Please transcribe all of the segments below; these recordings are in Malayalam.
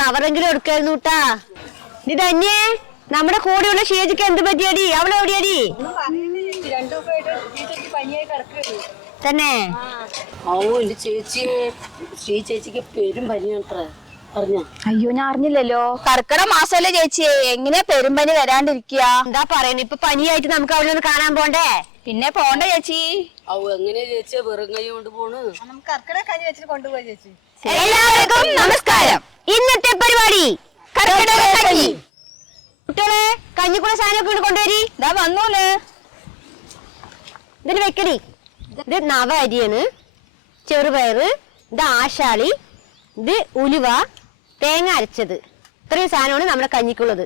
കവറെങ്കിലും എടുക്കായിരുന്നു കേട്ടാ നീ തന്നെ നമ്മുടെ കൂടെയുള്ള ഷീജയ്ക്ക് എന്ത് പറ്റിയടി? അവളെ എവിടെയടി? തന്നെ? ഓ എന്റെ ചേച്ചിയെ. ശ്രീ ചേച്ചിക്ക് പേരും പനിയാത്ര പറഞ്ഞ? അയ്യോ ഞാൻ അറിഞ്ഞില്ലല്ലോ. കറക്കട മാസമല്ലേ ചേച്ചി. എങ്ങനെ പെരുമ്പനി വരാണ്ടിരിക്കുക? എന്താ പറയുന്നത് ഇപ്പൊ പനിയായിട്ട് നമുക്ക് അവിടെ ഒന്ന് കാണാൻ പോണ്ടേ? പിന്നെ പോണ്ട ചേച്ചി. ഔ എങ്ങനെ ചേച്ചി വെറും കൈ കൊണ്ട് പോണ്? എല്ലാവർക്കും നമസ്കാരം. ഇന്നത്തെ പരിപാടി കർക്കിടക കഞ്ഞി കുട്ടികളെ കഞ്ഞിക്കുള്ള സാധനമൊക്കെ ഇവിടെ കൊണ്ടുവരി. ഇതാ വന്നൂൽ ഇതിന് വെക്കടി. ഇത് നവ അരിയാണ്. ചെറുപയറ്. ഇത് ആശാളി. ഇത് ഉലുവ. തേങ്ങ അരച്ചത്. ഇത്രയും സാധനമാണ് നമ്മുടെ കഞ്ഞിക്കുള്ളത്.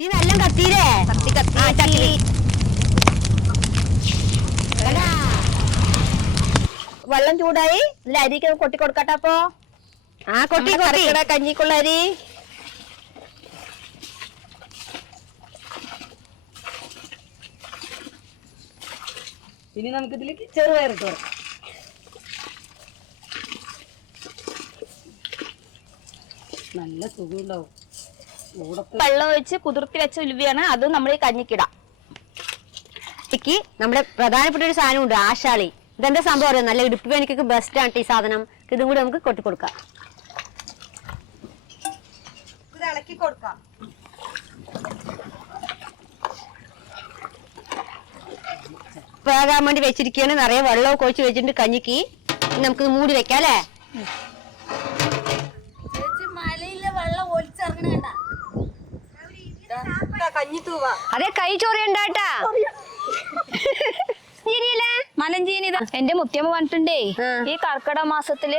ഈ നല്ല കത്തിയില്ലേ? കത്തി കത്തി ആ, ചട്ടി. എടാ, വെള്ളം ചൂടായി. ഇതിൽ അരിക്ക് കൊട്ടി കൊടുക്കട്ടെ അപ്പോ. ആ കൊട്ടി കൊറക്കട കഞ്ഞിക്കുള്ള അരി. ഇനി നമുക്ക് ഇതിലേക്ക് ചെറുപയറിട്ട് കൊടുക്കാം. നല്ല സുഖമുണ്ടാവും. വെള്ളം ഒഴിച്ച് കുതിർത്തി വെച്ച ഉലുവയാണ്. അത് നമ്മൾ കഞ്ഞിക്കിടാം. നമ്മുടെ പ്രധാനപ്പെട്ട ഒരു സാധനമുണ്ട് ആശാളി. ഇതെന്താ സംഭവം അറിയാം? നല്ല ഇടുപ്പ് വേനിക്കൊക്കെ ബെസ്റ്റ് ആണ് ഈ സാധനം. ഇതും കൂടി നമുക്ക് കൊട്ടി കൊടുക്കാം. വേകാൻ വേണ്ടി വെച്ചിരിക്കുകയാണ്. നിറയെ വെള്ളമൊക്കെ ഒഴിച്ച് വെച്ചിട്ടുണ്ട് കഞ്ഞിക്ക്. നമുക്ക് മൂടി വെക്കാം അല്ലേ? അതെ കൈ ചോറിയുണ്ടാട്ടാ മലഞ്ചീനി ഇതാ എന്റെ മുത്തിയമ്മ പറഞ്ഞിട്ടുണ്ടേ ഈ കർക്കിടക മാസത്തിൽ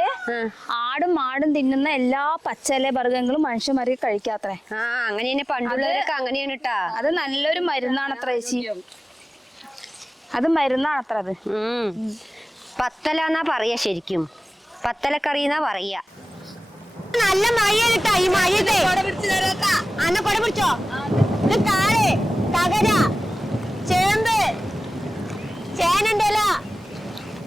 ആടും മാടും തിന്നുന്ന എല്ലാ പച്ചല വർഗങ്ങളും മനുഷ്യന്മാർക്ക് കഴിക്കാത്രേ. ആ അങ്ങനെ തന്നെ പണ്ടുള്ളവരൊക്കെ അങ്ങനെയാണ് കേട്ടാ അത് നല്ലൊരു മരുന്നാണത്രേ ചേച്ചി. അത് മരുന്നാണത്ര അത്. പത്തല എന്നാ പറയാ ശരിക്കും. പത്തലക്കറി എന്നാ പറയാ. നല്ല മഴയാണ് കേട്ടാ ഈ മഴ അന്ന് കൊട പിടിച്ചോ? ഇത് കാൾ തകര. ചേനന്റെ ഇല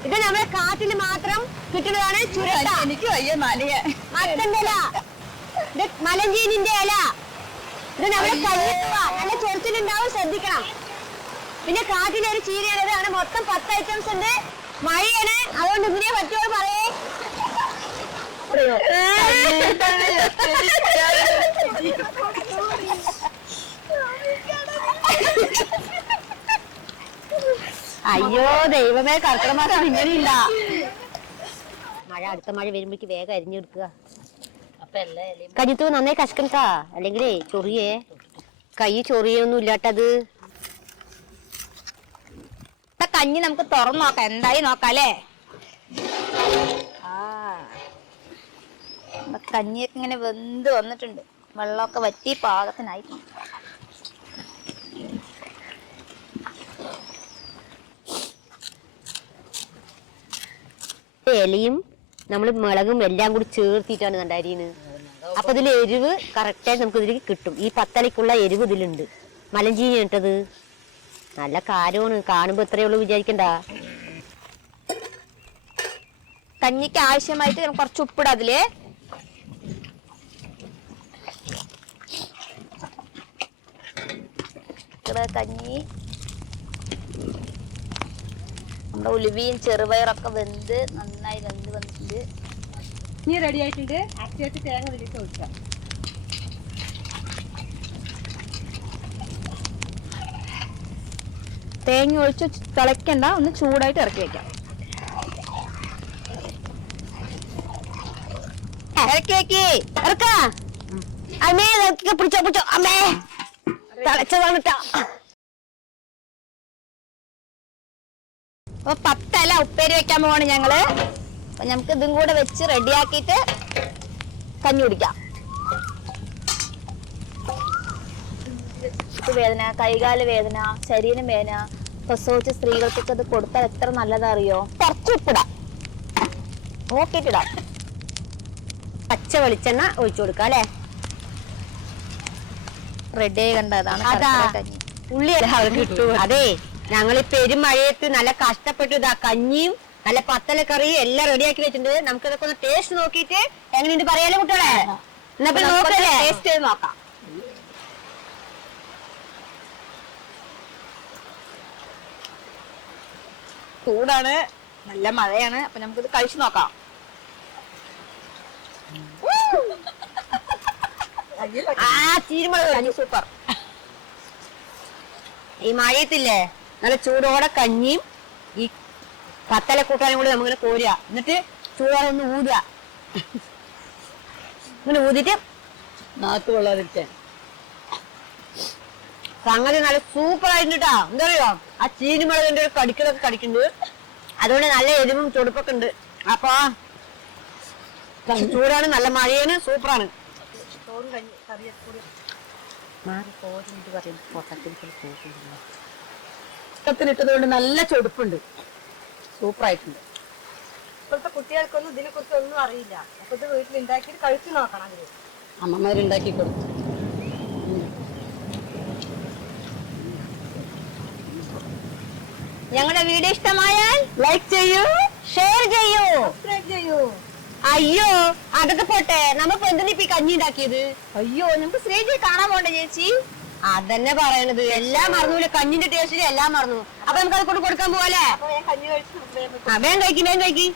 ഇത് നമ്മുടെ കാട്ടിൽ മാത്രം കിട്ടുന്നതാണ് ചുരട്ട. എനിക്ക് വയ്യ മലയ. മത്തന്റെ ഇല ഇത് മലഞ്ചീനിന്റെ ഇല. ഇത് നമ്മുടെ കയ്യെത്തുക നല്ല ചൊറിച്ചിലുണ്ടാവും ശ്രദ്ധിക്കണം. പിന്നെ കാട്ടിലൊരു ചീരയുള്ളത് അവിടെ മൊത്തം പത്ത് ഐറ്റംസ് ഉണ്ട്. മഴയാണ് അതുകൊണ്ട് ഇതിനെ പറ്റുമോ പറയേ. അയ്യോ ദൈവമേ കർക്കിടക മാസം ഇങ്ങനെയില്ല. മഴ അടുത്ത മഴ വരുമ്പോഴേക്ക് വേഗം അരിഞ്ഞെടുക്കുക. കഞ്ഞിത്തൂ നന്നായി കഷ്കണ്ടാ അല്ലെങ്കിലേ ചൊറിയേ. കൈ ചൊറിയൊന്നും ഇല്ലാട്ടത്. കഞ്ഞി നമുക്ക് തുറന്നു നോക്കാം. എന്തായി നോക്കാം അല്ലേ? കഞ്ഞിയൊക്കെ ഇങ്ങനെ വെന്ത് വന്നിട്ടുണ്ട്. വെള്ളമൊക്കെ വറ്റി പാകത്തിനായി ഇലയും നമ്മൾ മുളകും എല്ലാം കൂടി ചേർത്തിട്ടാണ് കണ്ടാരിന്ന് അപ്പൊ ഇതിൽ എരിവ് കറക്റ്റായിട്ട് നമുക്ക് ഇതിലേക്ക് കിട്ടും. ഈ പത്തലയ്ക്കുള്ള എരിവ് ഇതിലുണ്ട്. മലഞ്ചീനി ഇട്ടത് നല്ല കാര്യമാണ് കാണുമ്പോ ഇത്രയേ ഉള്ളൂ വിചാരിക്കണ്ട. കഞ്ഞിക്ക് ആവശ്യമായിട്ട് നമുക്ക് കുറച്ച് ഉപ്പിടാം അതിൽ. കഞ്ഞി. നമ്മുടെ ഉലുവിയും ചെറുപയറൊക്കെ വെന്ത് നന്നായി വെന്ത് വന്നിട്ടുണ്ട്. ഇനി റെഡി ആയിട്ടുണ്ട്. അച്ചേറ്റ് തേങ്ങ ഇതിലേക്ക് ഒഴിക്കാം തേങ്ങ ഒഴിച്ച് തിളയ്ക്കണ്ട. ഒന്ന് ചൂടായിട്ട് ഇറക്കി വെക്കാം. ഇറക്കി വെക്കി. ഇറക്ക. അമ്മേ പിടിച്ചോ പിടിച്ചോ. അമ്മേ തിളച്ചതാണ് ട്ടാ. അപ്പൊ പത്തല ഉപ്പേരി വെക്കാൻ പോവാണ് ഞങ്ങൾ. അപ്പൊ നമുക്ക് ഇതും കൂടെ വെച്ച് റെഡിയാക്കിയിട്ട് കഞ്ഞി കുടിക്കാം. വേദന കൈകാൽ വേദന ശരീരം വേദന പ്രസവിച്ച സ്ത്രീകൾക്കൊക്കെ ഇത് കൊടുത്താൽ എത്ര നല്ലതറിയോ? കുറച്ച് ഉപ്പിടാം. നോക്കിയിട്ടിടാം. പച്ച വെളിച്ചെണ്ണ ഒഴിച്ചു കൊടുക്കാം അല്ലേ? റെഡി കണ്ടതാണ് അതാ. കർക്കിടക കഞ്ഞി. ഉള്ളി അതെ. ഞങ്ങൾ ഈ പെരുമഴയത്ത് നല്ല കഷ്ടപ്പെട്ടു ഇതാ കഞ്ഞിയും നല്ല പത്തല കറി എല്ലാം റെഡിയാക്കി വെച്ചിട്ടുണ്ട്. നമുക്ക് ഇതൊക്കെ ഒന്ന് ടേസ്റ്റ് നോക്കിയിട്ട് എങ്ങനെയുണ്ട് പറയാലോ കുട്ടികളെ? എന്നാ പിന്നെ നോക്കല്ലേ? ടേസ്റ്റ് ചെയ്ത് നോക്കാം. ചൂടാണ് നല്ല മഴയാണ്. അപ്പൊ നമുക്കിത് കഴിച്ചു നോക്കാം. ആ ചീരുമുളക് സൂപ്പർ. ഈ മഴയത്തില്ലേ? നല്ല ചൂടോടെ കഞ്ഞിയും ഈ പത്തല കൂട്ടാനും കൂടി നമ്മളിങ്ങനെ കോരുക. എന്നിട്ട് ചൂടോടെ ഒന്ന് ഊതുക. ഇങ്ങനെ ഊതിട്ട് നാത്തു കൊള്ളാതിരിക്കാൻ. സംഗതി നല്ല സൂപ്പർ ആയിട്ടുണ്ട് കേട്ടാ എന്താ പറയുക ആ ചീനിമുളകിന്റെ ഒരു കടിക്കലൊക്കെ കടിക്കുന്നുണ്ട്. അതുകൊണ്ട് നല്ല എരിവും ചൊടുപ്പൊക്കെ ഉണ്ട്. അപ്പൊ ചൂടാണ് നല്ല മഴയാണ് സൂപ്പറാണ് ഇട്ടതുകൊണ്ട് നല്ല ചൊടുപ്പുണ്ട്. സൂപ്പർ ആയിട്ടുണ്ട് ഇപ്പോഴത്തെ കുട്ടികൾക്കൊന്നും ഇതിനെ കുറിച്ച് ഒന്നും അറിയില്ല. അപ്പൊ ഇത് വീട്ടിൽ ഉണ്ടാക്കിയിട്ട് കഴിച്ചു നോക്കണം അവർ അമ്മമാരുണ്ടാക്കി കൊടുത്തു. ഞങ്ങളുടെ വീഡിയോ ഇഷ്ടമായാൽ ലൈക്ക് ചെയ്യൂ ഷെയർ ചെയ്യൂ. സബ്സ്ക്രൈബ് ചെയ്യൂ. അയ്യോ അതൊക്കെ പോട്ടെ. നമുക്ക് എന്തിനാ ഇപ്പൊ കഞ്ഞി ഉണ്ടാക്കിയത്? അയ്യോ നമുക്ക് ശ്രീജി കാണാൻ പോണ്ടേ ചേച്ചി? അതന്നെ പറയണത്. എല്ലാം മറന്നൂല കഞ്ഞിന്റെ ടേസ്റ്റിൽ എല്ലാം മറന്നു. അപ്പൊ നമുക്ക് അത് കൊണ്ട് കൊടുക്കാൻ പോവാലേ ആ വേഗം കഴിക്കും വേഗം കഴിക്കും.